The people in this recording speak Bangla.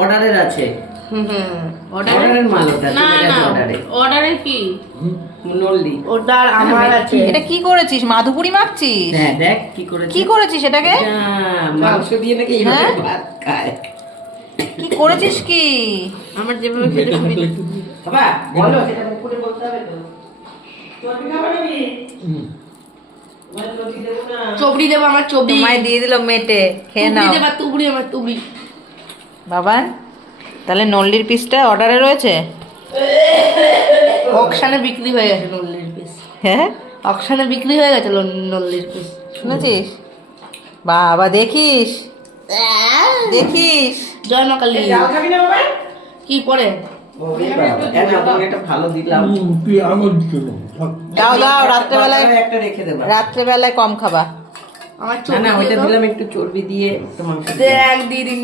অর্ডারের আছে। অর্ডারের মাল ওটা। না অর্ডারে কি নল্লি ওটা আমার আছে। এটা কি করেছিস? মাধুপুরি মাখছিস? হ্যাঁ দেখ কি করেছিস। কি করেছিস এটাকে? মাংস দিয়ে নাকি এইভাবে ভাত খায়। কি করেছিস কি? আমার যেভাবে খেতে সুবিধা। বাবা বলো সেটা উপরে বলতে হবে তো। চর্বি খাবে নাকি? তোমার চর্বি দেবো না। চবড়ি দেবো আমার চবড়ি। তোমায় দিয়ে দিল মেটে, খেয়ে নাও। দেবা তুবড়ি আমার তুবড়ি। বাবান তাহলে নল্লির পিসটা অর্ডারে রয়েছে? অকশানে বিক্রি হয়ে গেছে নল্লির পিস। হ্যাঁ অকশানে বিক্রি হয়ে গেছে নল্লির পিস। শুনেছিস? বাবা দেখিস দেখিস। জয় মা কালী। ডাল খাবি না বাবা? কি পরে ওরে বাবা কেন তুমি এটা ভালো দিলাম। তুই আঙুল দিচ্ছিল। দাও দাও, রাত্রেবেলায় একটা রেখে দেবা। রাত্রেবেলায় কম খাবা। আমার না না চবড়ি ওইটা দিলাম একটু চর্বি দিয়ে একটু মাংস দিয়ে। দেখ দিদি